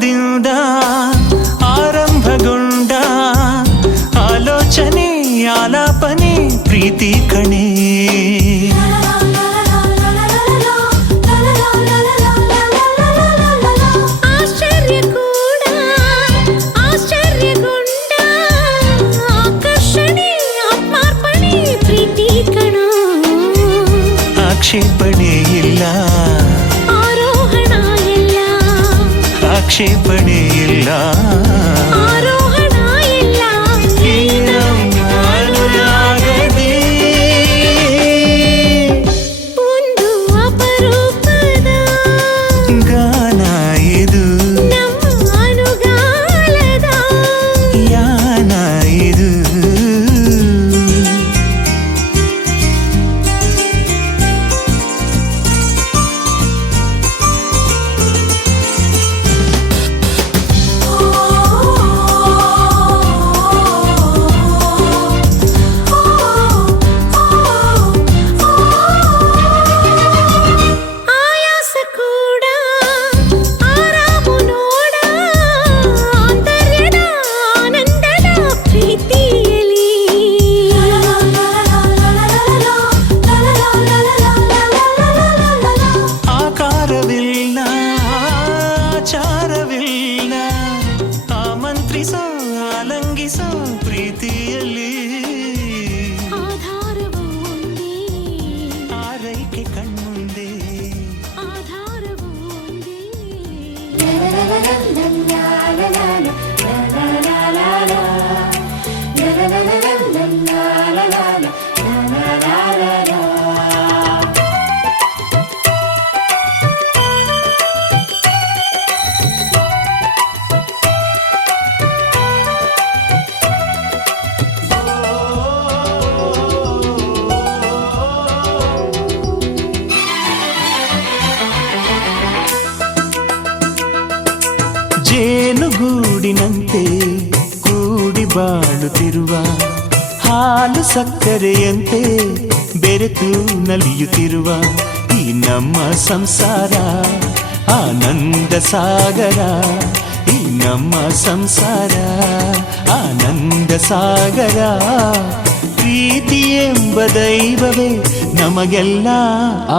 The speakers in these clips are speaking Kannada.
ಮೌನದಿಂದ ಆರಂಭಗೊಂಡ ಆಲೋಚನೆ ಆಲಾಪನೆ ಪ್ರೀತಿ ಕಣೆ. ಆಶ್ಚರ್ಯ ಕೂಡ ಆಶ್ಚರ್ಯಗೊಂಡ ಆಕರ್ಷಣೆ ಆತ್ಮಾರ್ಪಣೆ ಪ್ರೀತಿ ಕಣ. ಆಕ್ಷೇಪಣೆ ಇಲ್ಲ ಆರೋಹಣ ಇಲ್ಲ ಆಕ್ಷೇಪಣೆ ಇಲ್ಲ ಆರೋಹಣ ಇಲ್ಲ ಈ ನಮ್ಮ ಅನುರಾಗದಿ ಒಂದು ಅಪರೂಪದ ಗಾನ ಇದು ನಮ್ಮ ಅನುಗಾಲದ ಯಾನ ಇದು. ಆಯಾಸ ಕೂಡ ಆರಾಮು ನೋಡ ಆಂತರ್ಯದ ಆನಂದದ ಪ್ರೀತಿಯಲ್ಲಿ. ಆಕಾರವಿಲ್ಲ ಆಚಾರವಿಲ್ಲ ಆಮಂತ್ರಿಸೋ ಆಲಂಗಿಸೋ ಪ್ರೀತಿಯಲ್ಲಿ ಆಧಾರವು ಒಂದೇ ಆರೈಕೆ ಕಣ್ಮುಂದೆ ಆಧಾರವು ಒಂದೇ. ಜೇನುಗೂಡಿನಂತೆ ಕೂಡಿ ಬಾಳುತ್ತಿರುವ ಹಾಲು ಸಕ್ಕರೆಯಂತೆ ಬೆರೆತು ನಲಿಯುತ್ತಿರುವ ಈ ನಮ್ಮ ಸಂಸಾರ ಆನಂದ ಸಾಗರ. ಈ ನಮ್ಮ ಸಂಸಾರ ಆನಂದ ಸಾಗರ. ಪ್ರೀತಿ ಎಂಬ ದೈವವೇ ನಮಗೆಲ್ಲ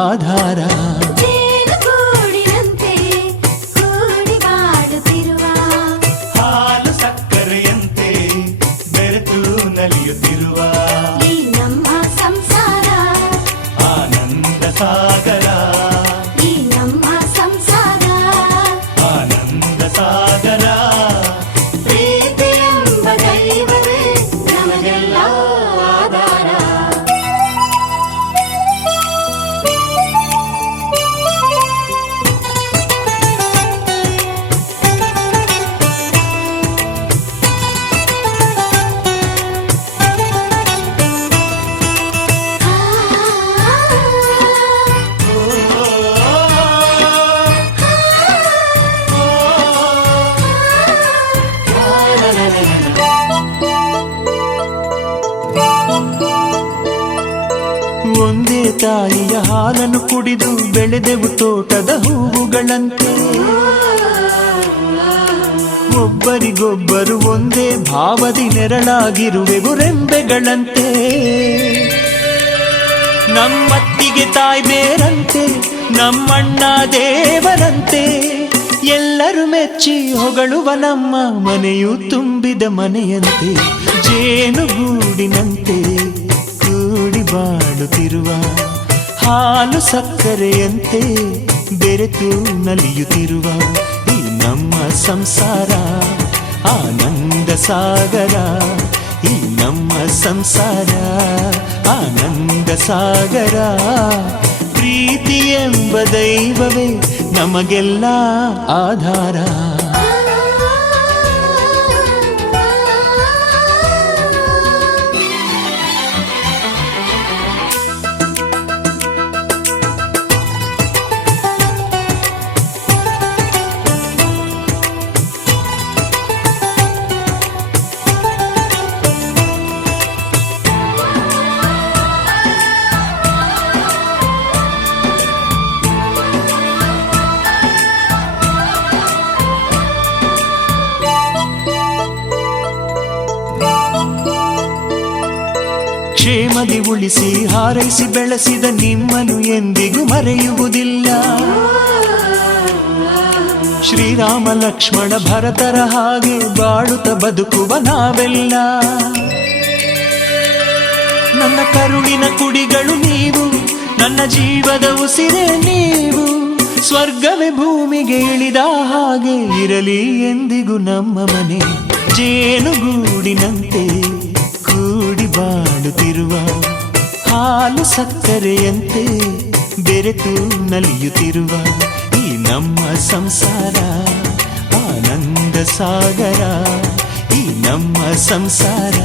ಆಧಾರ. ಜೇನುಗೂಡಿನಂತೆ ಕೂಡಿ ಬಾಳುತ್ತಿರುವ ಹಾಲು ಸಕ್ಕರೆಯಂತೆ ಬೆರೆತು ನಲಿಯುತ್ತಿರುವ ಈ ನಮ್ಮ ಸಂಸಾರ ಆನಂದ ಸಾಗರ. ಈ ನಮ್ಮ ಸಂಸಾರ ಆನಂದ ಸಾಗರ. ಪ್ರೀತಿ ಎಂಬ ದೈವವೇ ನಮಗೆಲ್ಲ ಆಧಾರ. ಒಂದೇ ತಾಯಿಯ ಹಾಲನ್ನು ಕುಡಿದು ಬೆಳೆದೆವು ತೋಟದ ಹೂವುಗಳಂತೆ. ಒಬ್ಬರಿಗೊಬ್ಬರು ಒಂದೇ ಭಾವದಿ ನೆರಳಾಗಿರುವೆವು ರೆಂಬೆಗಳಂತೆ. ನಮ್ಮತ್ತಿಗೆ ತಾಯಿ ಬೇರಂತೆ ನಮ್ಮಣ್ಣ ದೇವರಂತೆ. ಎಲ್ಲರೂ ಮೆಚ್ಚಿ ಹೊಗಳುವ ನಮ್ಮ ಮನೆಯು ತುಂಬಿದ ಮನೆಯಂತೆ. ಜೇನುಗೂಡಿನಂತೆ ಕೂಡಿ ಬಾಳುತ್ತಿರುವ ಹಾಲು ಸಕ್ಕರೆಯಂತೆ ಬೆರೆತು ನಲಿಯುತ್ತಿರುವ ಈ ನಮ್ಮ ಸಂಸಾರ ಆನಂದ ಸಾಗರ. ಈ ನಮ್ಮ ಸಂಸಾರ ಆನಂದ ಸಾಗರ. ಪ್ರೀತಿ ಎಂಬ ದೈವವೇ ನಮಗೆಲ್ಲ ಆಧಾರ. ಕ್ಷೇಮದಿ ಉಳಿಸಿ ಹಾರೈಸಿ ಬೆಳೆಸಿದ ನಿಮ್ಮನ್ನು ಎಂದಿಗೂ ಮರೆಯುವುದಿಲ್ಲ. ಶ್ರೀರಾಮ ಲಕ್ಷ್ಮಣ ಭರತರ ಹಾಗೆ ಬಾಳುತ್ತ ಬದುಕುವ ನಾವೆಲ್ಲ. ನನ್ನ ಕರುಳಿನ ಕುಡಿಗಳು ನೀವು, ನನ್ನ ಜೀವದ ಉಸಿರೇ ನೀವು. ಸ್ವರ್ಗವೇ ಭೂಮಿಗೆ ಇಳಿದ ಹಾಗೆ ಇರಲಿ ಎಂದಿಗೂ ನಮ್ಮ ಮನೆ. ಜೇನುಗೂಡಿನಂತೆ ಕೂಡಿ ಬಾಳುತ್ತಿರುವ, ಹಾಲು ಸಕ್ಕರೆಯಂತೆ ಬೆರೆತು ನಲಿಯುತ್ತಿರುವ ಈ ನಮ್ಮ ಸಂಸಾರ ಆನಂದ ಸಾಗರ. ಈ ನಮ್ಮ ಸಂಸಾರ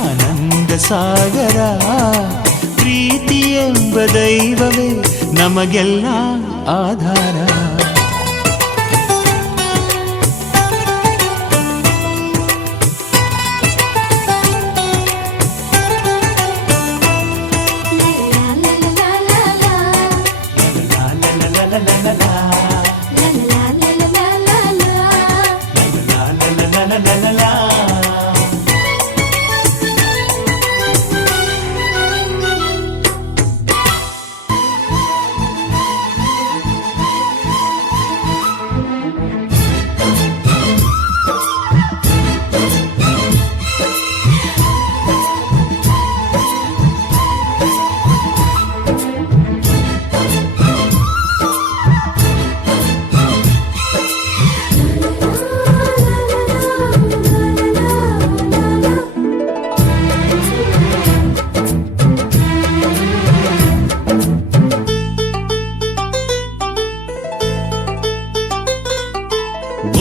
ಆನಂದ ಸಾಗರ. ಪ್ರೀತಿ ಎಂಬ ದೈವವೇ ನಮಗೆಲ್ಲ ಆಧಾರ.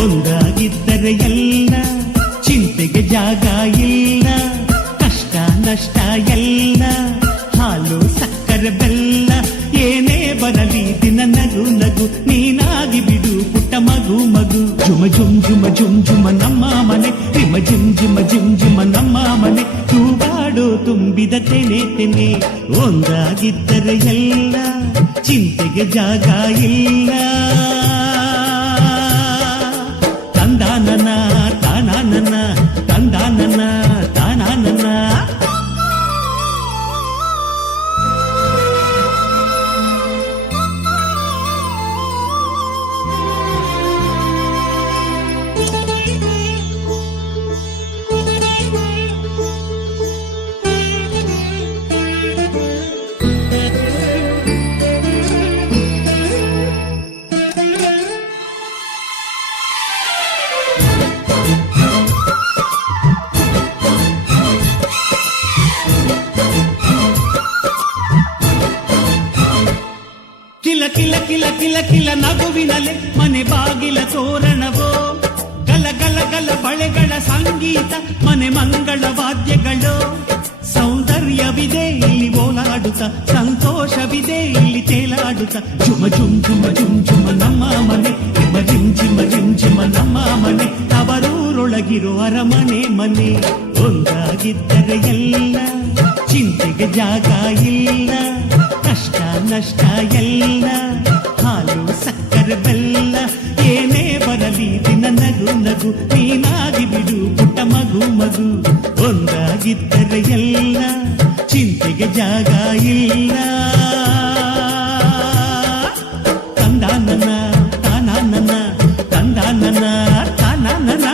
ಒಂದಾಗಿದ್ದರೆ ಎಲ್ಲ ಚಿಂತೆಗೆ ಜಾಗ ಇಲ್ಲ. ಕಷ್ಟ ನಷ್ಟ ಎಲ್ಲ ಹಾಲು ಸಕ್ಕರೆ ಬೆಲ್ಲ. ಏನೇ ಬರಲಿ ದಿನ ನಗು ನಗು ನೀನಾಗಿ ಬಿಡು ಪುಟ್ಟ ಮಗು ಮಗು. ಜುಮ ಜುಮ್ ಜುಮ ಜುಮ್ ಜುಮ ನಮ್ಮ ಮನೆ, ರಿಮ ಜಿಮ್ ಜಿಮ ಜಿಮ್ ಜಿಮ ನಮ್ಮ ಮನೆ. ತೂಗಾಡೋ ತುಂಬಿದ ತೆನೆ ತೆನೆ. ಒಂದಾಗಿದ್ದರೆ ಎಲ್ಲ ಚಿಂತೆಗೆ ಜಾಗ ಇಲ್ಲ. ತಂದಾನನ ತಾನಾನನ ತಂದಾನನ ತಾನಾನನ. ಕಿಲ ಕಿಲ ಕಿಲ ಕಿಲ ಕಿಲ ನಗುವಿನಲೆ ಮನೆ ಬಾಗಿಲ ತೋರಣವೋ. ಗಲ ಗಲ ಗಲ ಬಳೆಗಳ ಸಂಗೀತ, ಮನೆ ಮಂಗಳ ವಾದ್ಯಗಳು. ಸೌಂದರ್ಯವಿದೆ ಇಲ್ಲಿ ಓಲಾಡುತ್ತ, ಸಂತೋಷವಿದೆ ಇಲ್ಲಿ ತೇಲಾಡುತ್ತ. ಜುಮ ಜುಮ್ ಜುಮ ಜುಮ್ ಜುಮ ನಮ್ಮ ಮನೆ, ಜಿಮ ಜಿಮ್ ಜಿಮ ಜಿಮ್ ಜಿಮ ನಮ್ಮ ಮನೆ. ತವರೂರೊಳಗಿರೋ ಅರಮನೆ ಮನೆ. ಒಂದಾಗಿದ್ದರೆ ಎಲ್ಲ ಚಿಂತೆಗೆ ಜಾಗ ಇಲ್ಲ. ಕಷ್ಟ ನಷ್ಟ ಎಲ್ಲ ಹಾಲು ಸಕ್ಕರೆ ಬೆಲ್ಲ. ಏನೇ ಬರಲಿ ದಿನ ನಗು ನಗು ನೀನಾಗಿ ಬಿಡು ಪುಟ್ಟ ಮಗು ಮಗು. ಒಂದಾಗಿದ್ದರೆ ಎಲ್ಲ ಚಿಂತೆಗೆ ಜಾಗ ಇಲ್ಲ. ತಂದಾನನ ತಾನಾನನ ತಂದಾನನ ತಾನಾನನ.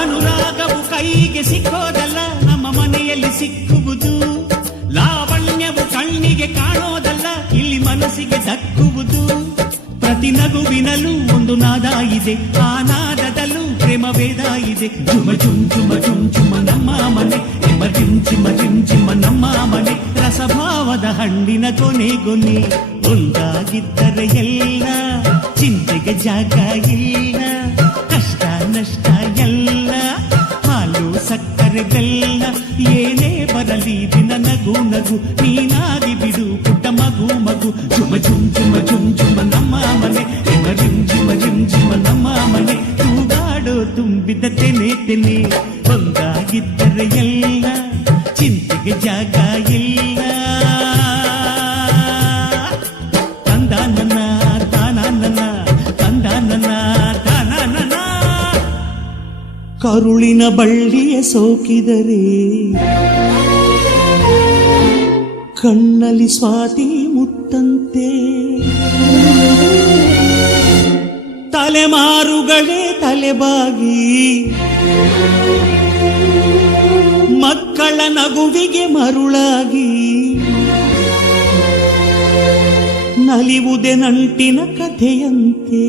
ಅನುರಾಗವು ಕೈಗೆ ಸಿಕ್ಕೋದಲ್ಲ, ನಮ್ಮ ಮನೆಯಲ್ಲಿ ಸಿಕ್ಕುವುದು. ಲಾವಣ್ಯವು ಕಣ್ಣಿಗೆ ಕಾಣೋದಲ್ಲ, ಇಲ್ಲಿ ಮನಸ್ಸಿಗೆ ದಕ್ಕುವುದು. ಪ್ರತಿ ನಗುವಿನಲ್ಲೂ ಒಂದು ನಾದ ಇದೆ, ಆ ನಾದದಲ್ಲೂ ಪ್ರೇಮ ವೇದ ಇದೆ. ಜುಮ ಜುಮ್ ಜುಮ ಜುಮ್ ಜುಮ ನಮ್ಮ ಮನೆ, ಎಮ ಜಿಮ್ ಜಿಮ ಜಿಮ್ ಜಿಮ ನಮ್ಮ ಮನೆ. ರಸಭಾವದ ಹಣ್ಣಿನ ಕೊನೆ ಒಂದಾಗಿದ್ದರೆ ಎಲ್ಲ, ಚಿಂತೆಗೆ ಜಾಗ ಇಲ್ಲ, ಕಷ್ಟ ನಷ್ಟ ಎಲ್ಲ, ಹಾಲು ಸಕ್ಕರೆ ಬೆಲ್ಲ, ಏನೇ ಬರಲಿ ದಿನ ನಗು ನಗು, ನೀನಾಗಿ ಬಿಡು ಪುಟ್ಟ ಮಗು ಮಗು. ಜುಮ ಜುಮ್ ಜುಮ ಜುಮ್ ಜುಮ ನಮ್ಮ ಮನೆ, ಎಮ ಜಿಮ್ ಜಿಮ ಜಿಮ್ ಜಿಮ ನಮ್ಮ ಮನೆ. ತೂಗಾಡೋ ತುಂಬಿದ ತೆನೆ ಒಂದಾಗಿದ್ದರೆ ಎಲ್ಲ, ಚಿಂತೆಗೆ ಜಾಗ ಇಲ್ಲ. ತಂದ ನನ್ನ ತಾನ ನನ್ನ, ತಂದ ನನ್ನ ತಾನ ನನ್ನ. ಕರುಳಿನ ಬಳ್ಳಿಯ ಸೋಕಿದರೆ ಕಣ್ಣಲ್ಲಿ ಸ್ವಾತಿ ಮುತ್ತಂತೆ, ತಲೆಮಾರುಗಳೇ ತಲೆಬಾಗಿ ಮಕ್ಕಳ ನಗುವಿಗೆ ಮರುಳಾಗಿ, ನಲಿವುದೆ ನಂಟಿನ ಕಥೆಯಂತೆ.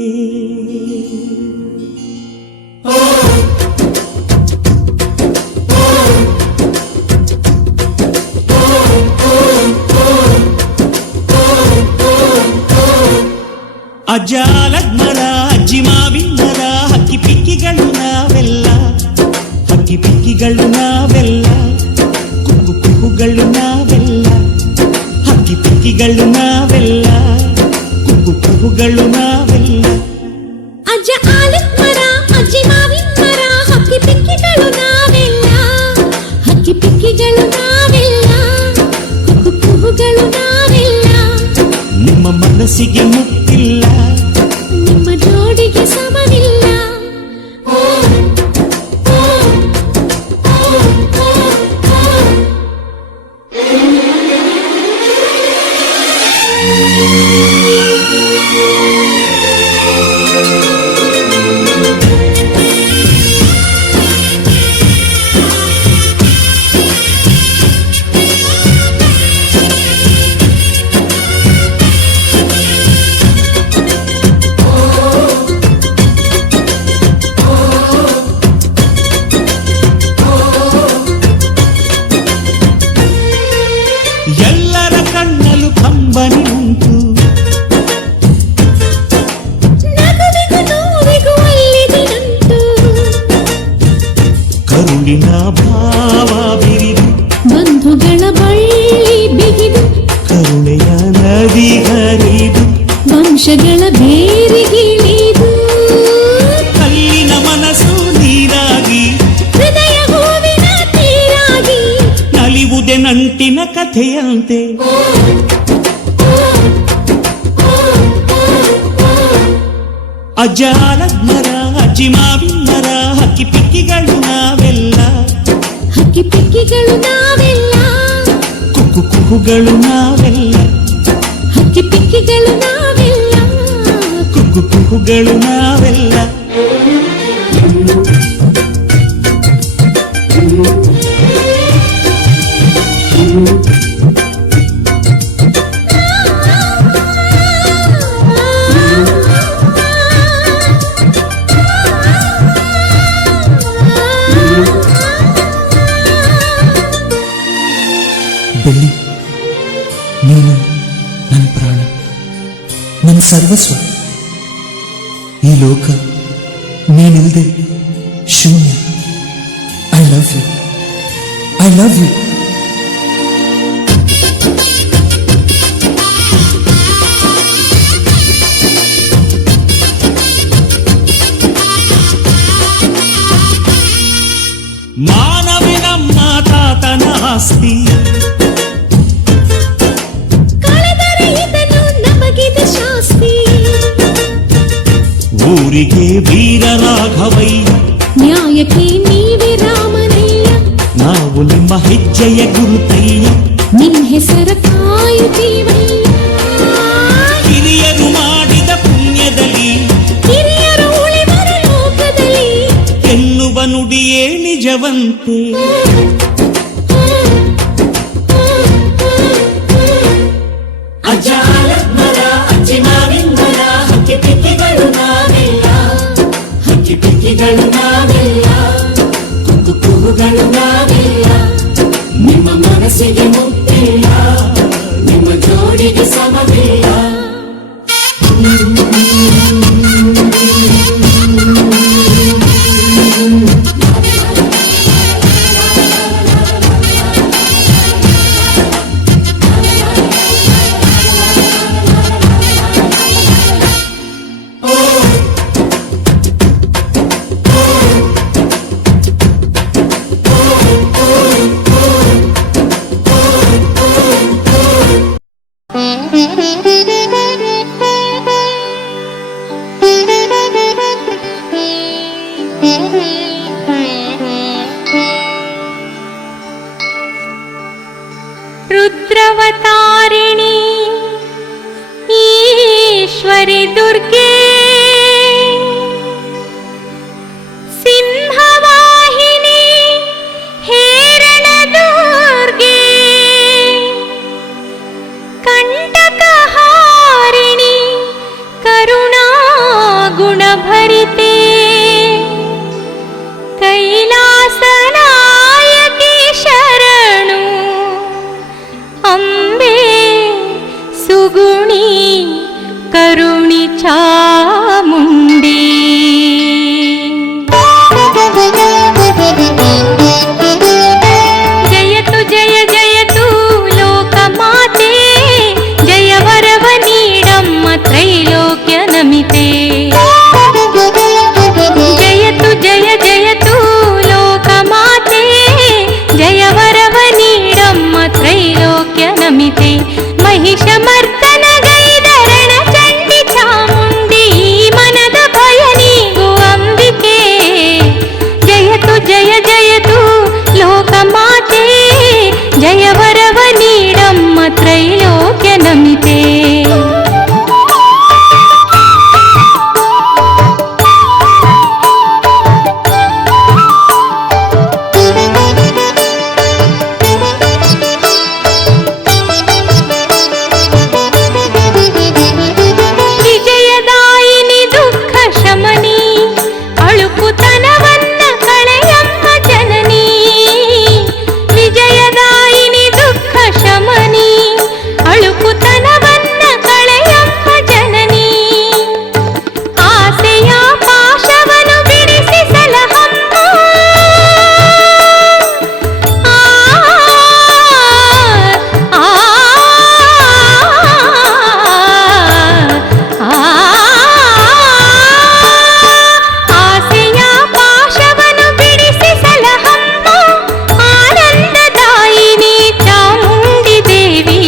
ಅಜ್ಜಾಲಗ್ಮರ ಅಜ್ಜಿ ಮಾವಿನರ, ಹಕ್ಕಿ ಪಿಕ್ಕಿಗಳು ನಾವೆಲ್ಲ, ಹಕ್ಕಿ ಪಿಕ್ಕಿಗಳು ನಾವೆಲ್ಲ, ಕುಕ್ಕು ಕುಕ್ಕುಗಳು ನಾವೆಲ್ಲ, ಹಕ್ಕಿ ಪಿಕ್ಕಿಗಳು ನಾವೆಲ್ಲ, ಕುಕ್ಕು ಕುಕ್ಕುಗಳು ನಾವೆಲ್ಲ. ಅಜ್ಜ ಆಲದ ಮರ, ಅಜ್ಜಿ ಮಾವಿನ ಮರ, ಹಕ್ಕಿ ಪಿಕ್ಕಿಗಳು ನಾವೆಲ್ಲ, ಹಕ್ಕಿ ಪಿಕ್ಕಿಗಳು ನಾವೆಲ್ಲ, ಕುಹು ಕುಹುಗಳು ನಾವೆಲ್ಲ. ನಿಮ್ಮ ಮನಸ್ಸಿಗೆ ಮುಟ್ಟಿಲ್ಲ, ನಿಮ್ಮ ಜೋಡಿಗೆ ಸಮವಿಲ್ಲ. ಎಲ್ಲರ ಕಣ್ಣಲು ಕಂಬನಿ ಉಂಟು, ನಗುವಿಗೂ ನೋವಿಗೂ ಅಲ್ಲಿದೆ ನಂಟು, ಕರುಳಿನ ಭಾವ ಬಿರಿದು, ಬಂಧುಗಳ ಬಳ್ಳಿ ಬಿಗಿದು, ಕರುಣೆಯ ನದಿ ಹರಿದು, ವಂಶಗಳ ಬೇರಿಗಿಳಿದು, ಕಲ್ಲಿನ ಮನಸ್ಸು ನೀರಾಗಿ, ಹೃದಯ ಹೂವಿನ ತೀರಾಗಿ, ನಲಿವುದೆ ನಂಟಿನ ಕಥೆಯಂತೆ. ಅಜ್ಜ ಆಲದ ಮರ, ಅಜ್ಜಿ ಮಾವಿನ ಮರ, ಹಕ್ಕಿ ಪಿಕ್ಕಿಗಳು ನಾವೆಲ್ಲ, ಹಕ್ಕಿ ಪಿಕ್ಕಿಗಳು ನಾವೆಲ್ಲ, ಕುಕ್ಕು ಕುಹುಗಳು ನಾವೆಲ್ಲ, ಹಕ್ಕಿ ಪಿಕ್ಕಿಗಳು ನಾವೆಲ್ಲ. ಕುಕ್ಕು ಕುಹುಗಳು ನಾವೆಲ್ಲ. ಬೆಳ್ಳಿ, ನೀನು ನನ್ನ ಪ್ರಾಣ, ನನ್ನ ಸರ್ವಸ್ವ. ಈ ಲೋಕ ನೀನಿಲ್ಲದೆ ಶೂನ್ಯ. I love you, I love you. ಮಾನವಿನ ಮಾತಾತನ ಆಸ್ತಿ, ಕಳೆದರೆ ಇದನ್ನು ನಮಗಿದೆ ಶಾಸ್ತಿ. ಊರಿಗೆ ವೀರ ರಾಘವಯ್ಯ, ನ್ಯಾಯಕ್ಕೆ ನೀವೇ ರಾಮನಯ್ಯ, ನಾವು ನಿಮ್ಮ ಹೆಜ್ಜೆಯ ಗುರುತಯ್ಯ. ನಿನ್ ಹೆಸರ ಕಾಯುತ್ತೀವಯ್ಯ. ಹಿರಿಯರು ಮಾಡಿದ ಪುಣ್ಯದಲ್ಲಿ, ಹಿರಿಯರು ಉಳಿವರು ಲೋಕದಲ್ಲಿ, ಎನ್ನುವ ನುಡಿಯೇ ನಿಜವಂತೆ. ಅಜ್ಜ ಆಲದ ಮರ, ಅಜ್ಜಿ ಮಾವಿನ ಮರ, ಹಕ್ಕಿ ಗಿಳಿಗಳು ನಾವೆಲ್ಲ, ಕುಂಕು ಕೂಗುಗಳು ನಾವೆಲ್ಲ, ನಿಮ್ಮ ಮನಸ್ಸಿಗೆ ಮುಟ್ಟಿಲ್ಲ, ನಿಮ್ಮ ಜೋಡಿಗೆ ಸಮವಿಲ್ಲ. रुद्रवतारिणी ईश्वरि दुर्गे सिंहवाहिनी हेरणदुर्गे कंटकहारिणी करुणागुणभरिते कैलासनायकी शरणु अंबे सुगुणी करुणि चामुंडी जयतु जय जयतु लोकमाते जय वरव नीडम्म त्रैलोक्य नमिते जयतु जय जयतु लोकमाते जय वरव नीडम्म त्रैलोक्य नमिते महिषमर्दन गैदरण चंडी ಚಾಮುಂಡಿ मनद भय नीगु अंबिके जयतु जय जयतु लोकमाते जय वरव नीडम्म त्रैलोक्य नमिते ವಿಜಯದಾಯಿನಿ ದುಃಖ ಶಮನಿ ಅಳುಕುತನವನ್ನ ಕಳೆಯಮ್ಮ ಜನನಿ ವಿಜಯದಾಯಿನಿ ದುಃಖ ಶಮನಿ ಅಳುಕುತನವನ್ನ ಕಳೆಯಮ್ಮ ಜನನಿ ಆಸೆಯ ಪಾಶವನು ಬಿಡಿಸಿ ಸಲಹಮ್ಮ ಆ ಆ ಆಸೆಯ ಪಾಶವನು ಬಿಡಿಸಿ ಸಲಹಮ್ಮ ಆನಂದದಾಯಿನಿ ಚಾಮುಂಡಿ ದೇವಿ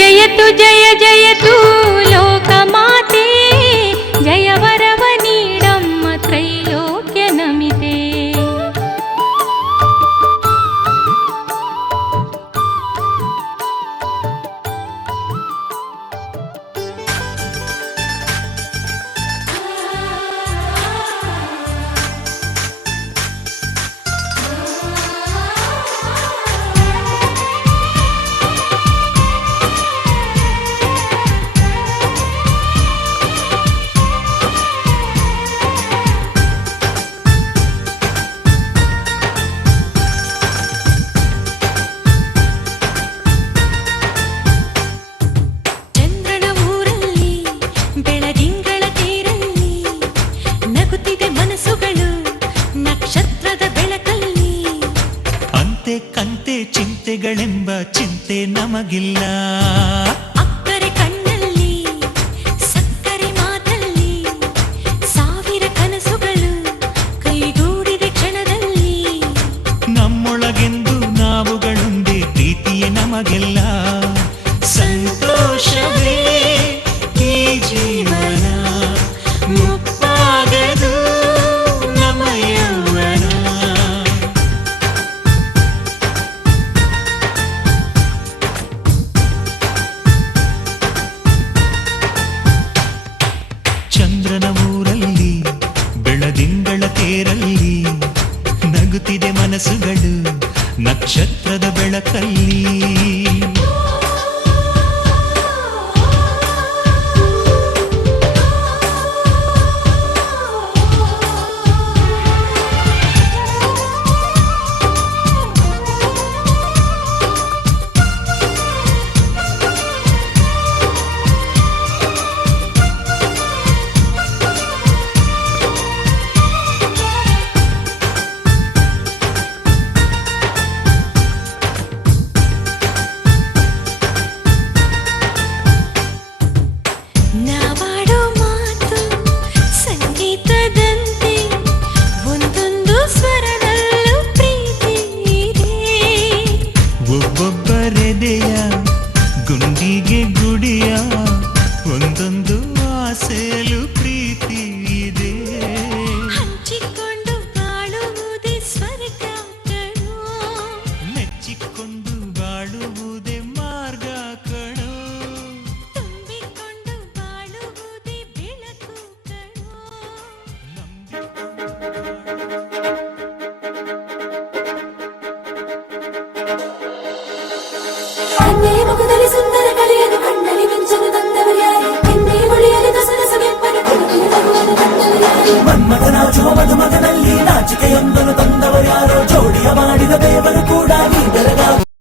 ಜಯತು ಜಯ ಜಯತು ಲೋಕಮಾತೆ ಜಯ ವರವ ನೀಡಮ್ಮ ತ್ರೈಲೋಕ್ಯ ನಮಿತೆ ಚಂದ್ರನ ಊರಲ್ಲಿ ಬೆಳದಿಂಗಳ ತೇರಲ್ಲಿ ನಗುತ್ತಿದೆ ಮನಸ್ಸುಗಳು ನಕ್ಷತ್ರದ ಬೆಳಕಲ್ಲಿ ಅಂತೆ ಕಂತೆ ಚಿಂತೆಗಳೆಂಬ ಚಿಂತೆ ನಮಗಿಲ್ಲ. ಅಕ್ಕರೆ ಕಣ್ಣಲ್ಲಿ ಸಕ್ಕರೆ ಮಾತಲ್ಲಿ ಸಾವಿರ ಕನಸುಗಳು ಕೈಗೂಡಿದೆ ಕ್ಷಣದಲ್ಲಿ ನಮ್ಮೊಳಗೆಂದು ನಾವುಗಳೊಂದೇ ಪ್ರೀತಿಯೇ ನಮಗೆಲ್ಲ. ಸಂತೋಷವೇ ಈ ಜೀವನ ಮುಪ್ಪಾಗದು ನಮ್ಮ ಯೌವನ. ಚಂದ್ರನ ಊರಲ್ಲಿ ಬೆಳದಿಂಗಳ ತೇರಲ್ಲಿ ನಗುತ್ತಿದೆ ಮನಸ್ಸುಗಳು ನಕ್ಷತ್ರದ ಬೆಳಕಲ್ಲಿ. ಗುಂಡಿಗೆ ಗುಡಿಯ ಒಂದೊಂದು ಆಸೆಲು ಪ್ರೀತಿ ಇದೆ. ಹಂಚಿಕೊಂಡು ಬಾಳುವುದೇ ಸ್ವರ್ಗ ಕಣೋ, ಮೆಚ್ಚಿಕೊಂಡು ಬಾಳುವುದೇ ಮಾರ್ಗ ಕಣೋ. ತುಂಬಿಕೊಂಡು ಬಾಳುವುದೇ ಬೆಳಕು ಕಣೋ. ಎನ್ನೇ ಮುಖದಲ್ಲಿ ಸುಂದರ ಕಲೆಯನ್ನು ಕಣ್ಣಲ್ಲಿ ಮಿಂಚಲು ತಂದವರ್ಯಾರೆ, ಎನ್ನೇ ಬಳಿಯಲ್ಲಿ ದಸರ ಸವೆಪ್ಪನು ಕುಣಿದು ತರುವುದು ತಂದವರ್ಯಾರೆ. ಮನ್ಮಥನಾಚುವ ಮಧುಮಗನಲ್ಲಿ ನಾಚಿಕೆಯೊಂದನ್ನು ತಂದವರ್ಯಾರೋ, ಜೋಡಿಯ ಮಾಡಿದ ದೇವರು